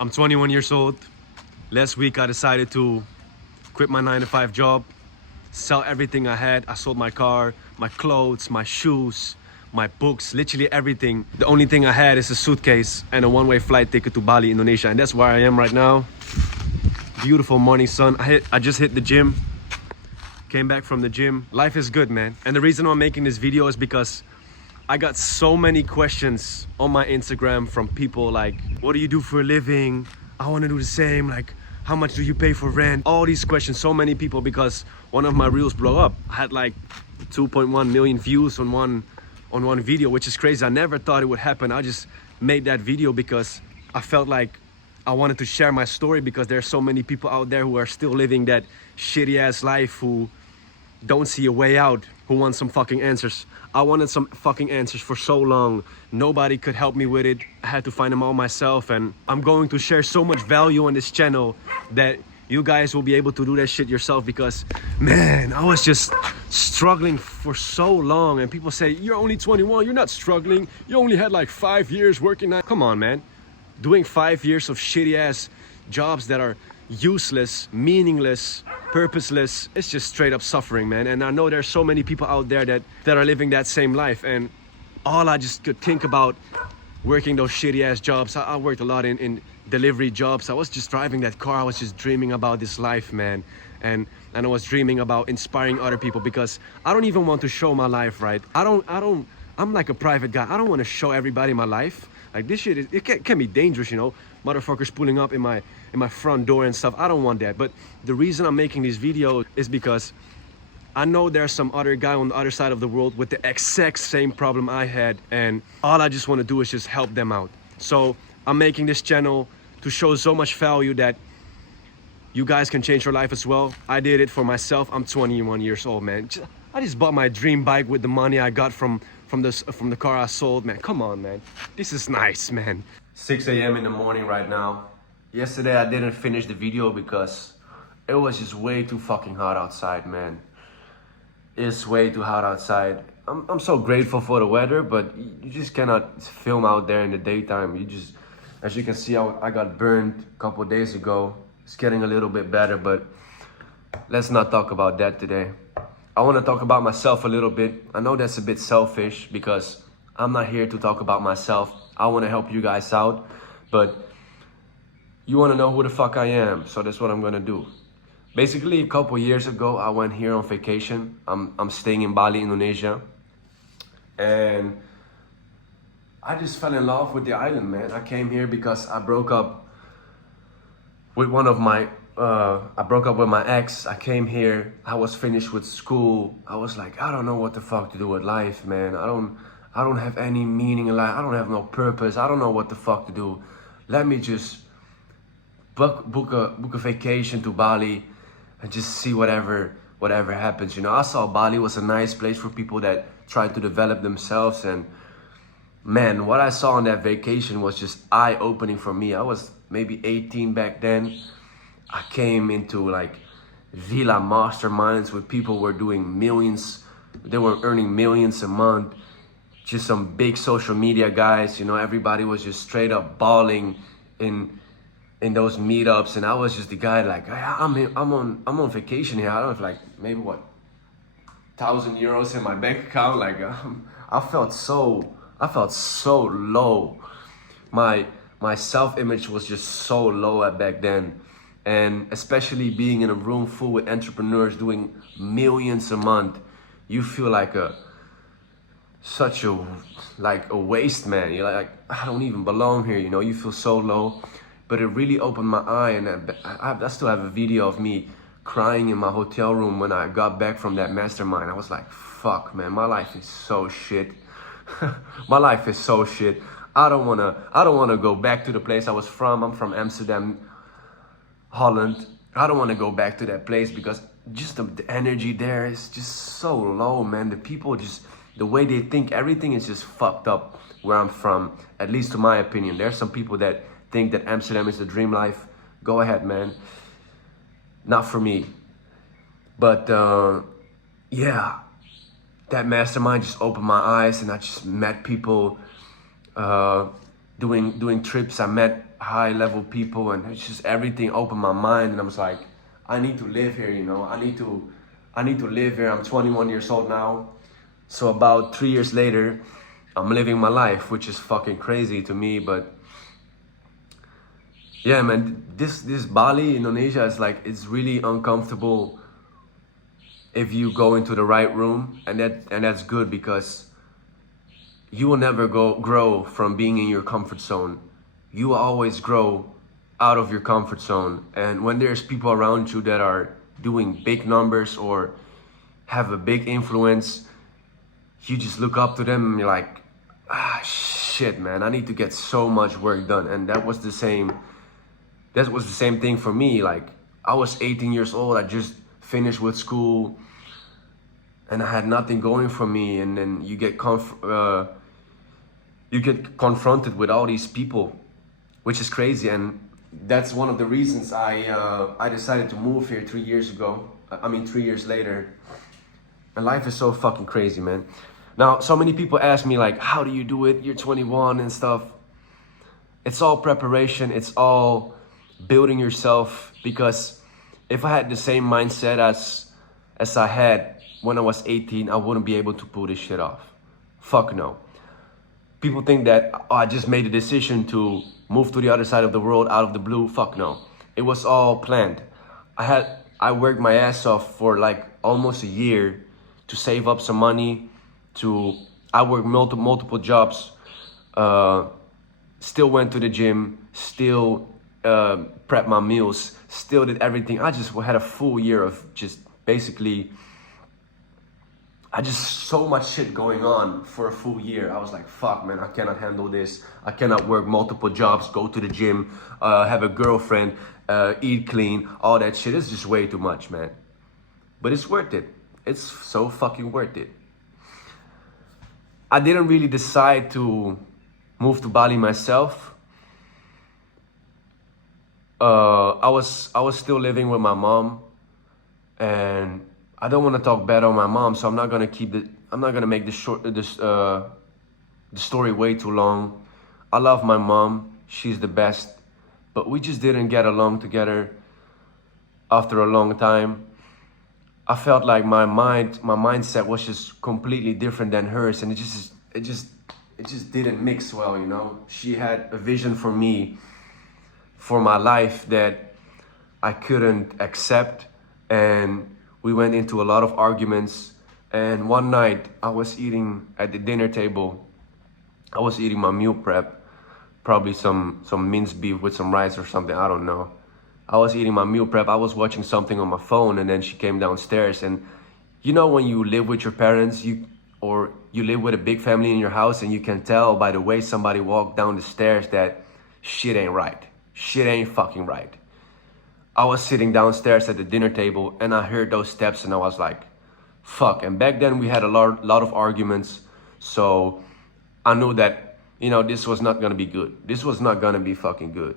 I'm 21 years old. Last week I decided to quit my 9-to-5 job, sell everything I had. I sold my car, my clothes, my shoes, my books, literally everything. The only thing I had is a suitcase and a one-way flight ticket to Bali, Indonesia. And that's where I am right now. Beautiful morning sun. I just hit the gym. Came back from the gym. Life is good, man. And the reason I'm making this video is because I got so many questions on my Instagram from people like, what do you do for a living? I want to do the same. Like, how much do you pay for rent? All these questions, so many people, because one of my reels blew up. I had like 2.1 million views on one video, which is crazy. I never thought it would happen. I just made that video because I felt like I wanted to share my story, because there's so many people out there who are still living that shitty ass life, who don't see a way out, who want some fucking answers. I wanted some fucking answers for so long. Nobody could help me with it. I had to find them all myself, and I'm going to share so much value on this channel that you guys will be able to do that shit yourself, because man, I was just struggling for so long. And people say, you're only 21, you're not struggling, you only had like 5 years working. Come on, man. Doing 5 years of shitty ass jobs that are useless, meaningless, purposeless, it's just straight up suffering, man. And I know there's so many people out there that are living that same life, and all I just could think about working those shitty ass jobs. I worked a lot in delivery jobs. I was just driving that car. I was just dreaming about this life, man. And I was dreaming about inspiring other people, because I don't even want to show my life, right? I'm like a private guy. I don't want to show everybody my life. Like, this shit, it can be dangerous, you know? Motherfuckers pulling up in my front door and stuff. I don't want that. But the reason I'm making this video is because I know there's some other guy on the other side of the world with the exact same problem I had, and all I just want to do is just help them out. So I'm making this channel to show so much value that you guys can change your life as well. I did it for myself. I'm 21 years old, man. I just bought my dream bike with the money I got from the car I sold, man. Come on, man. This is nice, man. 6 a.m. in the morning right now. Yesterday I didn't finish the video because it was just way too fucking hot outside, man. It's way too hot outside. I'm so grateful for the weather, but you just cannot film out there in the daytime. You just, as you can see, I got burned a couple days ago. It's getting a little bit better, but let's not talk about that today. I want to talk about myself a little bit. I know that's a bit selfish, because I'm not here to talk about myself. I want to help you guys out, but you want to know who the fuck I am, so that's what I'm going to do. Basically, a couple years ago, I went here on vacation. I'm staying in Bali, Indonesia, and I just fell in love with the island, man. I came here because I broke up with my ex. I came here, I was finished with school. I was like, I don't know what the fuck to do with life, man. I don't have any meaning in life. I don't have no purpose. I don't know what the fuck to do. Let me just book a vacation to Bali and just see whatever happens. You know, I saw Bali was a nice place for people that try to develop themselves, and man, what I saw on that vacation was just eye-opening for me. I was maybe 18 back then. I came into like villa masterminds with people who were doing millions. They were earning millions a month. Just some big social media guys, you know. Everybody was just straight up balling in those meetups, and I was just the guy like, I'm on vacation here. I don't have like maybe what 1,000 euros in my bank account. Like I felt so low. My self-image was just so low back then. And especially being in a room full with entrepreneurs doing millions a month, you feel like such a waste, man. You're like, I don't even belong here, you know. You feel so low. But it really opened my eye, and I still have a video of me crying in my hotel room when I got back from that mastermind. I was like, fuck, man, my life is so shit. My life is so shit. I don't wanna go back to the place I was from. I'm from Amsterdam, Holland. I don't want to go back to that place, because just the energy there is just so low, man. The people, just the way they think, everything is just fucked up where I'm from, at least to my opinion. There's some people that think that Amsterdam is the dream life. Go ahead, man. Not for me. But yeah, that mastermind just opened my eyes, and I just met people doing trips. I met high level people, and it's just everything opened my mind, and I was like, I need to live here, you know. I need to live here. I'm 21 years old now. So about 3 years later, I'm living my life, which is fucking crazy to me, but yeah, man, this Bali, Indonesia is like, it's really uncomfortable if you go into the right room, and that's good, because you will never grow from being in your comfort zone. You will always grow out of your comfort zone. And when there's people around you that are doing big numbers or have a big influence, you just look up to them and you're like, ah, shit, man, I need to get so much work done. And that was the same thing for me. Like, I was 18 years old, I just finished with school, and I had nothing going for me. And then you get confronted with all these people, which is crazy. And that's one of the reasons I decided to move here 3 years ago. 3 years later. And life is so fucking crazy, man. Now, so many people ask me like, how do you do it? You're 21 and stuff. It's all preparation. It's all building yourself. Because if I had the same mindset as I had when I was 18, I wouldn't be able to pull this shit off. Fuck no. People think that, oh, I just made a decision to move to the other side of the world out of the blue. Fuck no. It was all planned. I worked my ass off for like almost a year to save up some money. I worked multiple jobs. Still went to the gym. Still prepped my meals. Still did everything. I just had a full year of just basically, so much shit going on for a full year. I was like, fuck, man, I cannot handle this. I cannot work multiple jobs, go to the gym, have a girlfriend, eat clean, all that shit. It's just way too much, man. But it's worth it. It's so fucking worth it. I didn't really decide to move to Bali myself. I was still living with my mom, and I don't want to talk bad on my mom, so I'm not gonna make the story way too long. I love my mom, she's the best, but we just didn't get along together after a long time. I felt like my mindset was just completely different than hers, and it just didn't mix well, you know. She had a vision for me, for my life, that I couldn't accept, and we went into a lot of arguments. And one night I was eating at the dinner table. I was eating my meal prep, probably some minced beef with some rice or something, I don't know. I was eating my meal prep. I was watching something on my phone, and then she came downstairs. And you know, when you live with your parents, you live with a big family in your house, and you can tell by the way somebody walked down the stairs that shit ain't right. Shit ain't fucking right. I was sitting downstairs at the dinner table, and I heard those steps, and I was like, fuck. And back then we had a lot of arguments, so I knew that, you know, this was not gonna be good. This was not gonna be fucking good.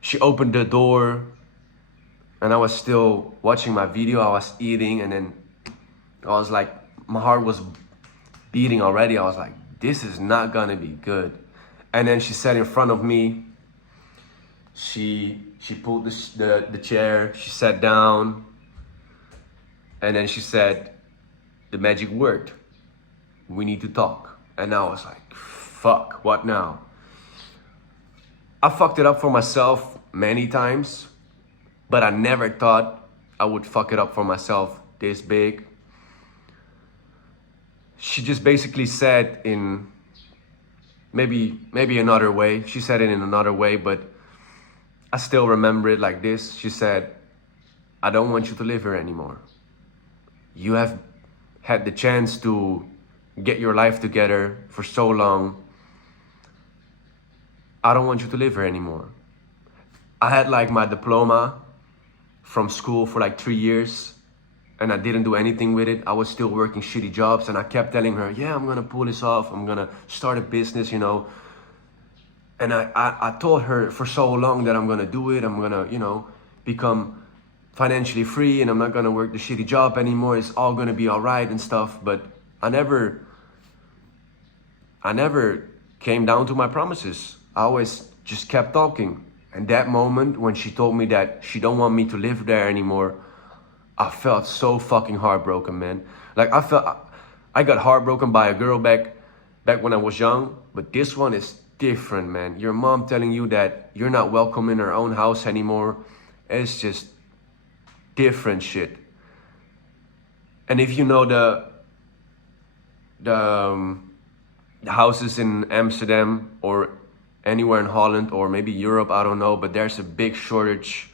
She opened the door, and I was still watching my video. I was eating, and then I was like, my heart was beating already. I was like, this is not gonna be good. And then she sat in front of me. She pulled the chair, she sat down, and then she said the magic word, we need to talk. And I was like, fuck, what now? I fucked it up for myself many times, but I never thought I would fuck it up for myself this big. She just basically said in maybe another way. She said it in another way, but I still remember it like this. She said, I don't want you to live here anymore. You have had the chance to get your life together for so long. I don't want you to live here anymore. I had like my diploma from school for like 3 years, and I didn't do anything with it. I was still working shitty jobs, and I kept telling her, yeah, I'm gonna pull this off. I'm gonna start a business, you know. And I told her for so long that I'm gonna do it. I'm gonna, you know, become financially free, and I'm not gonna work the shitty job anymore. It's all gonna be all right and stuff. But I never came down to my promises. I always just kept talking. And that moment when she told me that she don't want me to live there anymore, I felt so fucking heartbroken, man. Like I got heartbroken by a girl back when I was young, but this one is different, man. Your mom telling you that you're not welcome in her own house anymore, it's just different shit. And if you know the houses in Amsterdam or anywhere in Holland or maybe Europe, I don't know, but there's a big shortage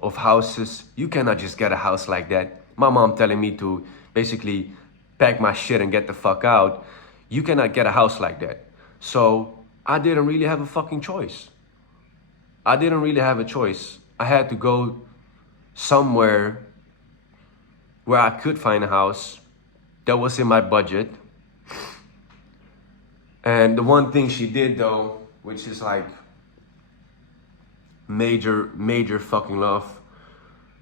of houses. You cannot just get a house like that. My mom telling me to basically pack my shit and get the fuck out. You cannot get a house like that. So I didn't really have a fucking choice. I didn't really have a choice. I had to go somewhere where I could find a house that was in my budget. And the one thing she did though, which is like major fucking love.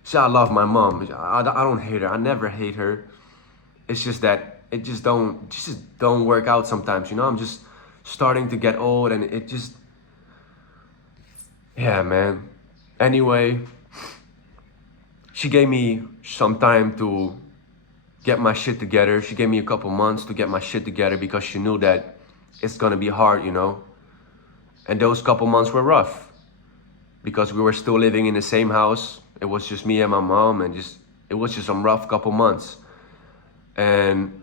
See, I love my mom. I don't hate her. I never hate her. It's just that it just don't work out sometimes, you know? I'm just starting to get old and it just, yeah, man. Anyway, she gave me some time to get my shit together. She gave me a couple months to get my shit together because she knew that it's gonna be hard, you know? And those couple months were rough because we were still living in the same house. It was just me and my mom and it was just some rough couple months. And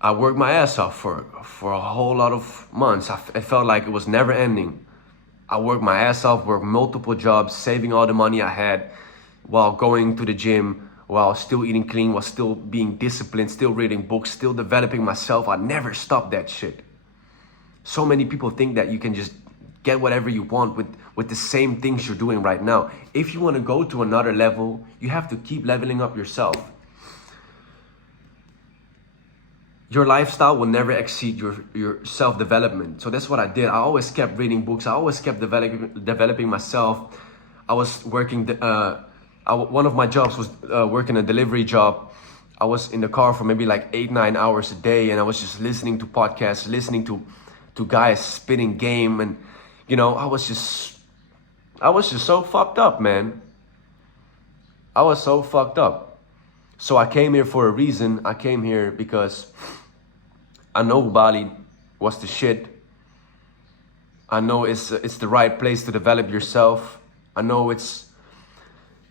I worked my ass off for a whole lot of months. It felt like it was never ending. I worked my ass off, worked multiple jobs, saving all the money I had while going to the gym, while still eating clean, while still being disciplined, still reading books, still developing myself. I never stopped that shit. So many people think that you can just get whatever you want with the same things you're doing right now. If you want to go to another level, you have to keep leveling up yourself. Your lifestyle will never exceed your self-development. So that's what I did. I always kept reading books. I always kept developing myself. I was working, one of my jobs was working a delivery job. I was in the car for maybe like 8-9 hours a day, and I was just listening to podcasts, listening to guys spitting game, and you know, I was just so fucked up, man. I was so fucked up. So I came here for a reason. I came here because I know Bali was the shit. I know it's the right place to develop yourself. I know it's,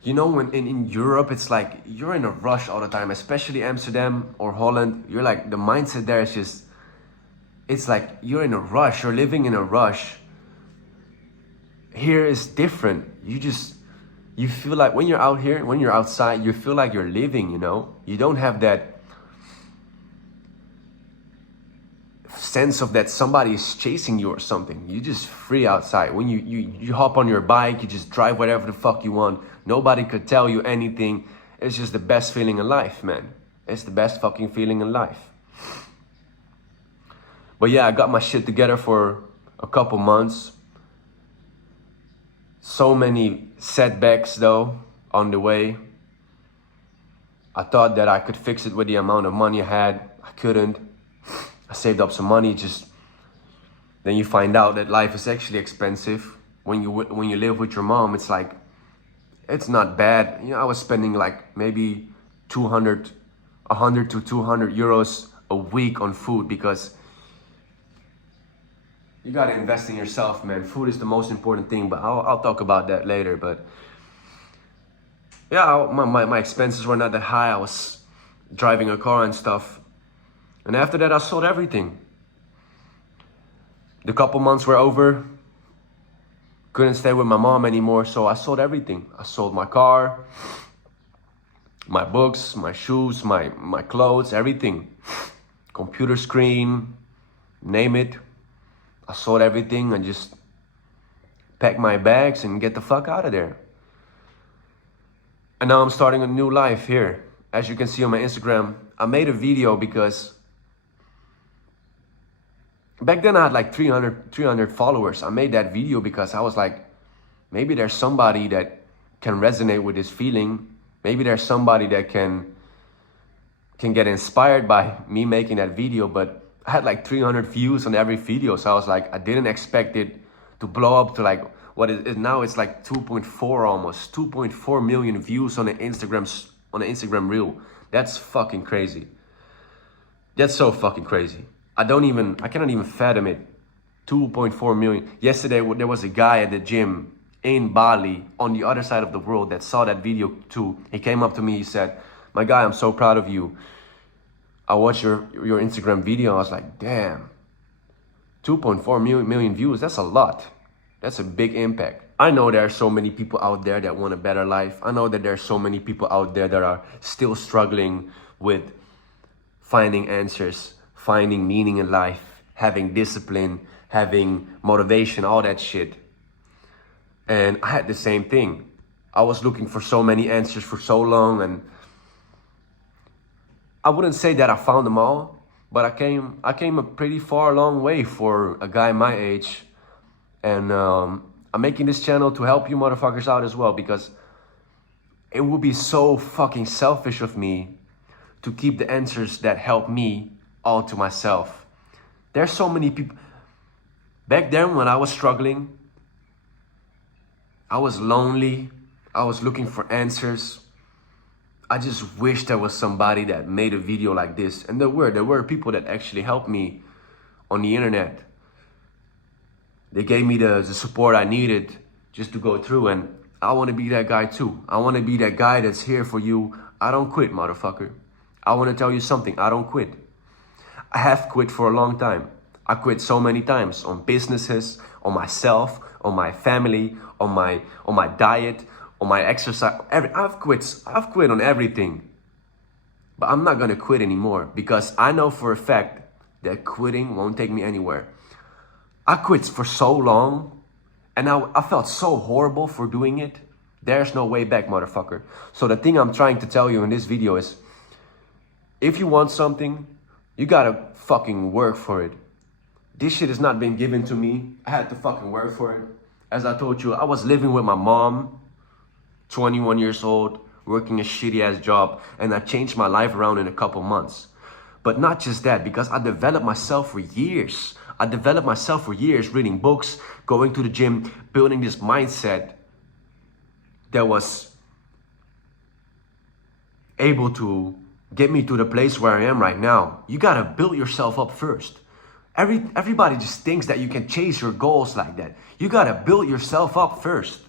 you know, when in Europe, it's like you're in a rush all the time, especially Amsterdam or Holland. You're like, the mindset there is just, it's like you're in a rush, you're living in a rush. Here is different. You feel like when you're out here, when you're outside, you feel like you're living, you know? You don't have that sense of that somebody is chasing you or something. You just free outside. When you hop on your bike, you just drive whatever the fuck you want. Nobody could tell you anything. It's just the best feeling in life, man. It's the best fucking feeling in life. But yeah, I got my shit together for a couple months. So many setbacks though on the way. I thought that I could fix it with the amount of money I had. I couldn't. I saved up some money. Then you find out that life is actually expensive. When you live with your mom, it's like, it's not bad. You know, I was spending like maybe 100 to 200 euros a week on food because you gotta invest in yourself, man. Food is the most important thing, but I'll talk about that later. But yeah, my expenses were not that high. I was driving a car and stuff. And after that, I sold everything. The couple months were over. Couldn't stay with my mom anymore, so I sold everything. I sold my car, my books, my shoes, my clothes, everything. Computer screen, name it. I sold everything and just packed my bags and get the fuck out of there. And now I'm starting a new life here. As you can see on my Instagram, I made a video because back then I had like 300 followers. I made that video because I was like, maybe there's somebody that can resonate with this feeling. Maybe there's somebody that can get inspired by me making that video. But I had like 300 views on every video. So I was like, I didn't expect it to blow up to like what it is now. It's like 2.4 almost 2.4 million views on the Instagram reel. That's fucking crazy. That's so fucking crazy. I cannot even fathom it. 2.4 million. Yesterday there was a guy at the gym in Bali on the other side of the world that saw that video too. He came up to me, he said, "My guy, I'm so proud of you. I watched your Instagram video." I was like, damn, 2.4 million views, that's a lot. That's a big impact. I know there are so many people out there that want a better life. I know that there are so many people out there that are still struggling with finding answers, finding meaning in life, having discipline, having motivation, all that shit. And I had the same thing. I was looking for so many answers for so long, and I wouldn't say that I found them all, but I came a pretty far long way for a guy my age. And I'm making this channel to help you motherfuckers out as well, because it would be so fucking selfish of me to keep the answers that help me all to myself. There's so many people. Back then when I was struggling, I was lonely, I was looking for answers. I just wish there was somebody that made a video like this. And there were people that actually helped me on the internet. They gave me the support I needed just to go through, and I want to be that guy too. I want to be that guy that's here for you. I don't quit, motherfucker. I want to tell you something, I don't quit. I have quit for a long time. I quit so many times on businesses, on myself, on my family, on my diet, on my exercise. I've quit on everything. But I'm not gonna quit anymore, because I know for a fact that quitting won't take me anywhere. I quit for so long, and I felt so horrible for doing it. There's no way back, motherfucker. So the thing I'm trying to tell you in this video is, if you want something, you gotta fucking work for it. This shit has not been given to me. I had to fucking work for it. As I told you, I was living with my mom, 21 years old, working a shitty ass job, and I changed my life around in a couple months. But not just that, because I developed myself for years. I developed myself for years, reading books, going to the gym, building this mindset that was able to get me to the place where I am right now. You gotta build yourself up first. Everybody just thinks that you can chase your goals like that. You gotta build yourself up first.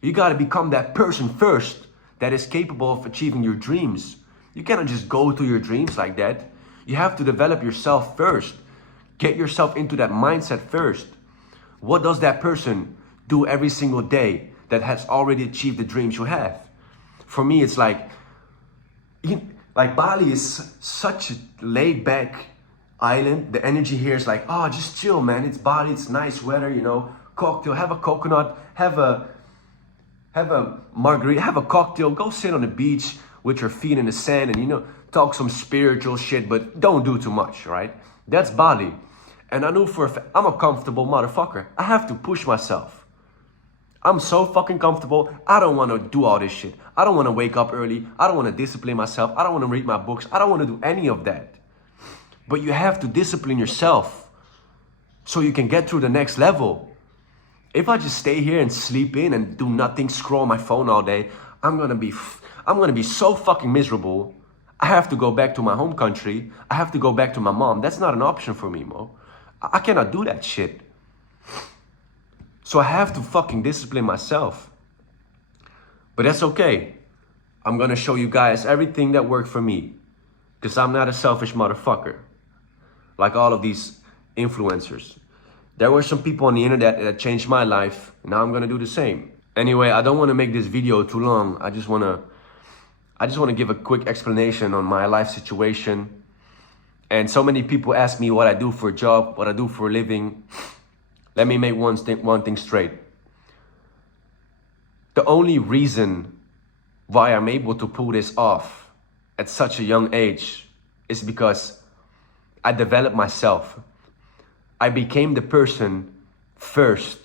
You gotta become that person first that is capable of achieving your dreams. You cannot just go to your dreams like that. You have to develop yourself first. Get yourself into that mindset first. What does that person do every single day that has already achieved the dreams you have? For me, it's like Bali is such a laid back island. The energy here is like, oh, just chill, man. It's Bali, it's nice weather, you know, cocktail, have a coconut, have a margarita, have a cocktail, go sit on the beach with your feet in the sand and, you know, talk some spiritual shit, but don't do too much, right? That's Bali. And I knew for a fact, I'm a comfortable motherfucker. I have to push myself. I'm so fucking comfortable. I don't want to do all this shit. I don't want to wake up early. I don't want to discipline myself. I don't want to read my books. I don't want to do any of that. But you have to discipline yourself so you can get through the next level. If I just stay here and sleep in and do nothing, scroll my phone all day, I'm gonna be so fucking miserable. I have to go back to my home country. I have to go back to my mom. That's not an option for me, Mo. I cannot do that shit. So I have to fucking discipline myself. But that's okay. I'm gonna show you guys everything that worked for me, because I'm not a selfish motherfucker like all of these influencers. There were some people on the internet that changed my life. Now I'm gonna do the same. Anyway, I don't want to make this video too long. I just want to give a quick explanation on my life situation. And so many people ask me what I do for a job, what I do for a living. Let me make one thing straight. The only reason why I'm able to pull this off at such a young age is because I developed myself. I became the person first.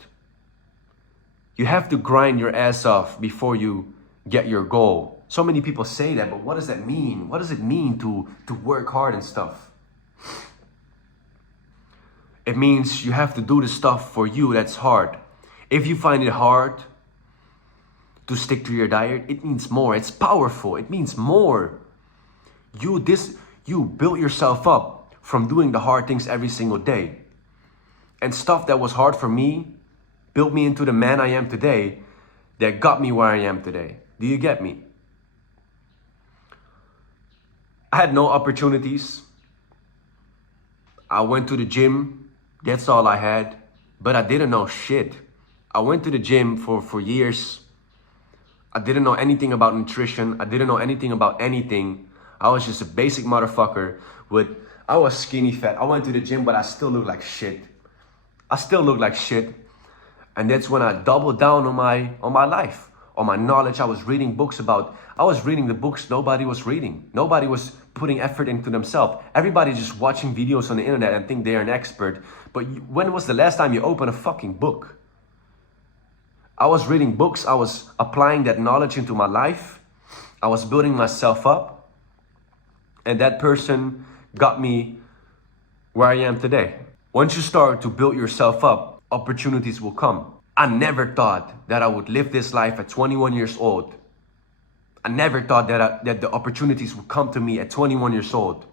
You have to grind your ass off before you get your goal. So many people say that, but what does that mean? What does it mean to work hard and stuff? It means you have to do the stuff for you that's hard. If you find it hard to stick to your diet, it means more. It's powerful. It means more. You built yourself up from doing the hard things every single day. And stuff that was hard for me built me into the man I am today, that got me where I am today. Do you get me? I had no opportunities. I went to the gym. That's all I had. But I didn't know shit. I went to the gym for years. I didn't know anything about nutrition. I didn't know anything about anything. I was just a basic motherfucker I was skinny fat. I went to the gym, but I still look like shit. I still look like shit. And that's when I doubled down on my life, on my knowledge. I was reading the books nobody was reading. Nobody was putting effort into themselves. Everybody just watching videos on the internet and think they're an expert. But when was the last time you opened a fucking book? I was reading books. I was applying that knowledge into my life. I was building myself up. And that person got me where I am today. Once you start to build yourself up, opportunities will come. I never thought that I would live this life at 21 years old. I never thought that the opportunities would come to me at 21 years old.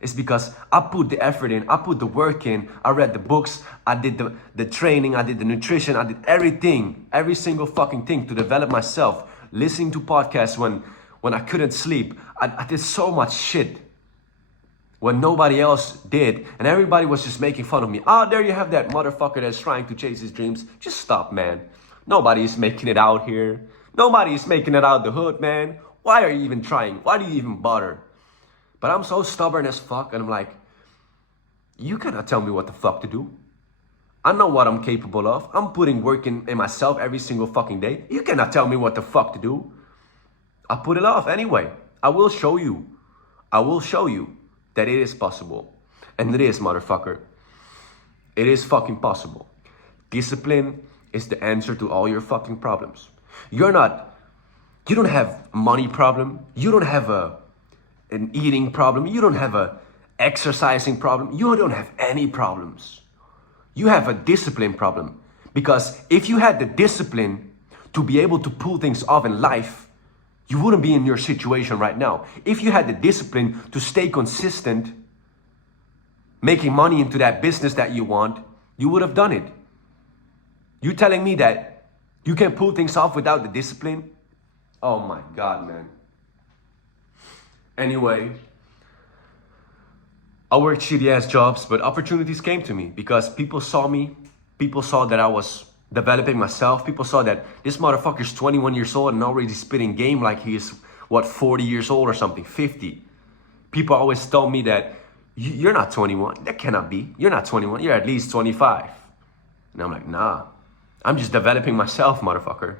It's because I put the effort in, I put the work in, I read the books, I did the training, I did the nutrition, I did everything, every single fucking thing to develop myself. Listening to podcasts when I couldn't sleep. I did so much shit when nobody else did, and everybody was just making fun of me. Oh, there you have that motherfucker that's trying to chase his dreams. Just stop, man. Nobody's making it out here. Nobody's making it out the hood, man. Why are you even trying? Why do you even bother? But I'm so stubborn as fuck, and I'm like, you cannot tell me what the fuck to do. I know what I'm capable of. I'm putting work in myself every single fucking day. You cannot tell me what the fuck to do. I put it off anyway. I will show you. I will show you that it is possible. And it is, motherfucker. It is fucking possible. Discipline is the answer to all your fucking problems. You don't have a money problem. You don't have an eating problem. You don't have a exercising problem. You don't have any problems. You have a discipline problem. Because if you had the discipline to be able to pull things off in life, you wouldn't be in your situation right now. If you had the discipline to stay consistent, making money into that business that you want, you would have done it. You telling me that you can pull things off without the discipline? Oh my God, man. Anyway, I worked shitty ass jobs, but opportunities came to me because people saw me. People saw that I was developing myself. People saw that this motherfucker's 21 years old and already spitting game like he is, 40 years old or something, 50. People always tell me that you're not 21. That cannot be. You're not 21. You're at least 25. And I'm like, nah, I'm just developing myself, motherfucker.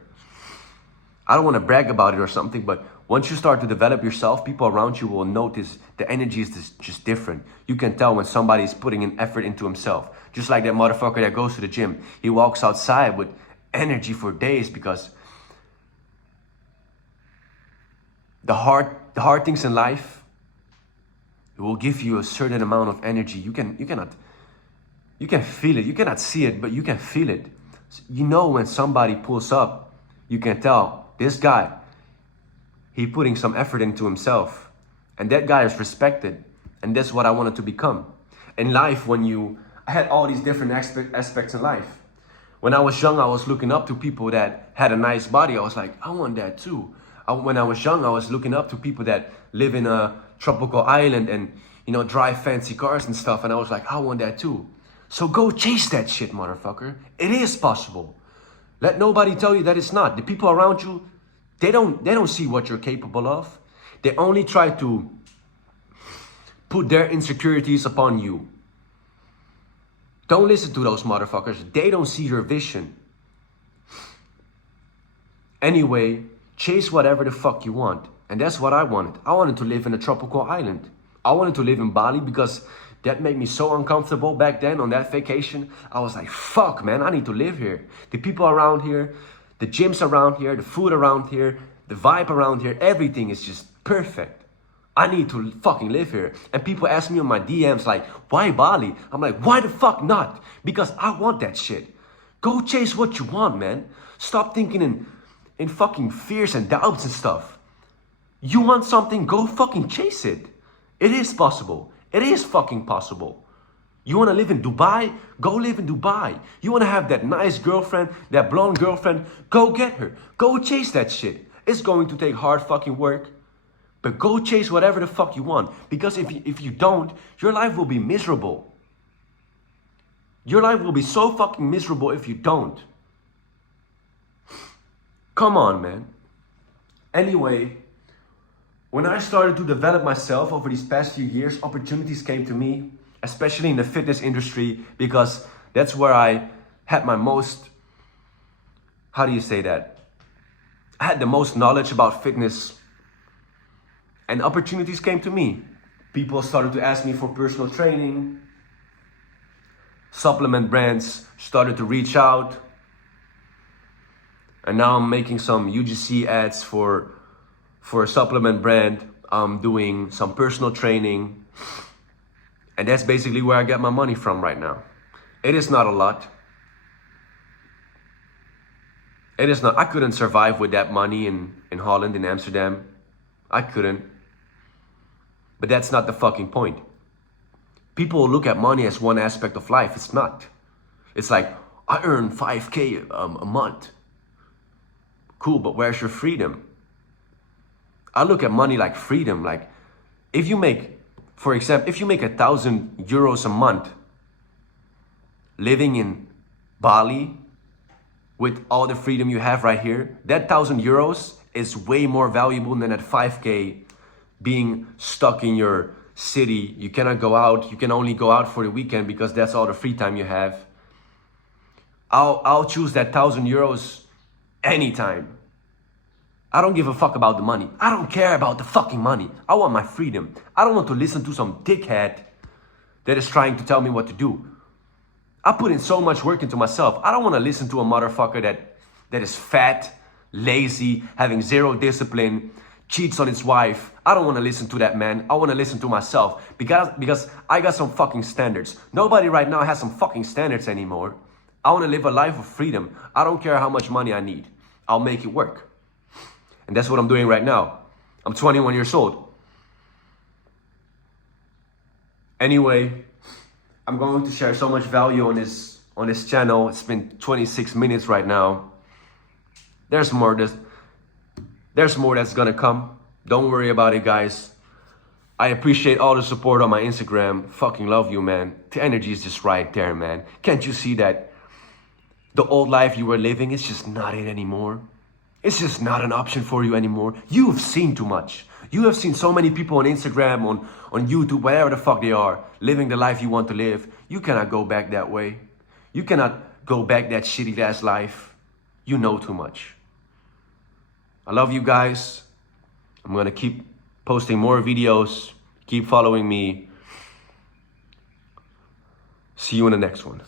I don't want to brag about it or something, but once you start to develop yourself, people around you will notice the energy is just different. You can tell when somebody is putting an effort into himself. Just like that motherfucker that goes to the gym. He walks outside with energy for days because the hard things in life, it will give you a certain amount of energy. You can feel it. You cannot see it, but you can feel it. You know when somebody pulls up, you can tell this guy, he putting some effort into himself. And that guy is respected. And that's what I wanted to become. In life, I had all these different aspects in life. When I was young, I was looking up to people that had a nice body. I was like, I want that too. When I was young, I was looking up to people that live in a tropical island and, drive fancy cars and stuff. And I was like, I want that too. So go chase that shit, motherfucker. It is possible. Let nobody tell you that it's not. The people around you, they don't see what you're capable of. They only try to put their insecurities upon you. Don't listen to those motherfuckers. They don't see your vision. Anyway, chase whatever the fuck you want. And that's what I wanted. I wanted to live in a tropical island. I wanted to live in Bali because that made me so uncomfortable back then on that vacation. I was like, fuck, man, I need to live here. The people around here, the gyms around here, the food around here, the vibe around here, everything is just perfect. I need to fucking live here. And people ask me on my DMs like, why Bali? I'm like, why the fuck not? Because I want that shit. Go chase what you want, man. Stop thinking in fucking fears and doubts and stuff. You want something, go fucking chase it. It is possible. It is fucking possible. You want to live in Dubai? Go live in Dubai. You want to have that nice girlfriend, that blonde girlfriend? Go get her. Go chase that shit. It's going to take hard fucking work. But go chase whatever the fuck you want. Because if you don't, your life will be miserable. Your life will be so fucking miserable if you don't. Come on, man. Anyway, when I started to develop myself over these past few years, opportunities came to me, especially in the fitness industry, because that's where I had my most, how do you say that? I had the most knowledge about fitness. And opportunities came to me. People started to ask me for personal training. Supplement brands started to reach out. And now I'm making some UGC ads for a supplement brand. I'm doing some personal training. And that's basically where I get my money from right now. It is not a lot. It is not. I couldn't survive with that money in Holland, in Amsterdam. I couldn't. But that's not the fucking point. People look at money as one aspect of life. It's not. It's like, I earn 5K a month. Cool, but where's your freedom? I look at money like freedom. Like, if you make, for example, if you make 1,000 euros a month living in Bali with all the freedom you have right here, that 1,000 euros is way more valuable than that 5K being stuck in your city. You cannot go out. You can only go out for the weekend because that's all the free time you have. I'll choose that 1,000 euros anytime. I don't give a fuck about the money. I don't care about the fucking money. I want my freedom. I don't want to listen to some dickhead that is trying to tell me what to do. I put in so much work into myself. I don't want to listen to a motherfucker that is fat, lazy, having zero discipline, cheats on his wife. I don't want to listen to that, man. I want to listen to myself because I got some fucking standards. Nobody right now has some fucking standards anymore. I want to live a life of freedom. I don't care how much money I need. I'll make it work. And that's what I'm doing right now. I'm 21 years old. Anyway, I'm going to share so much value on this channel. It's been 26 minutes right now. There's more that's gonna come. Don't worry about it, guys. I appreciate all the support on my Instagram. Fucking love you, man. The energy is just right there, man. Can't you see that the old life you were living is just not it anymore? It's just not an option for you anymore. You've seen too much. You have seen so many people on Instagram, on YouTube, whatever the fuck they are, living the life you want to live. You cannot go back that way. You cannot go back that shitty ass life. You know too much. I love you guys. I'm gonna keep posting more videos. Keep following me. See you in the next one.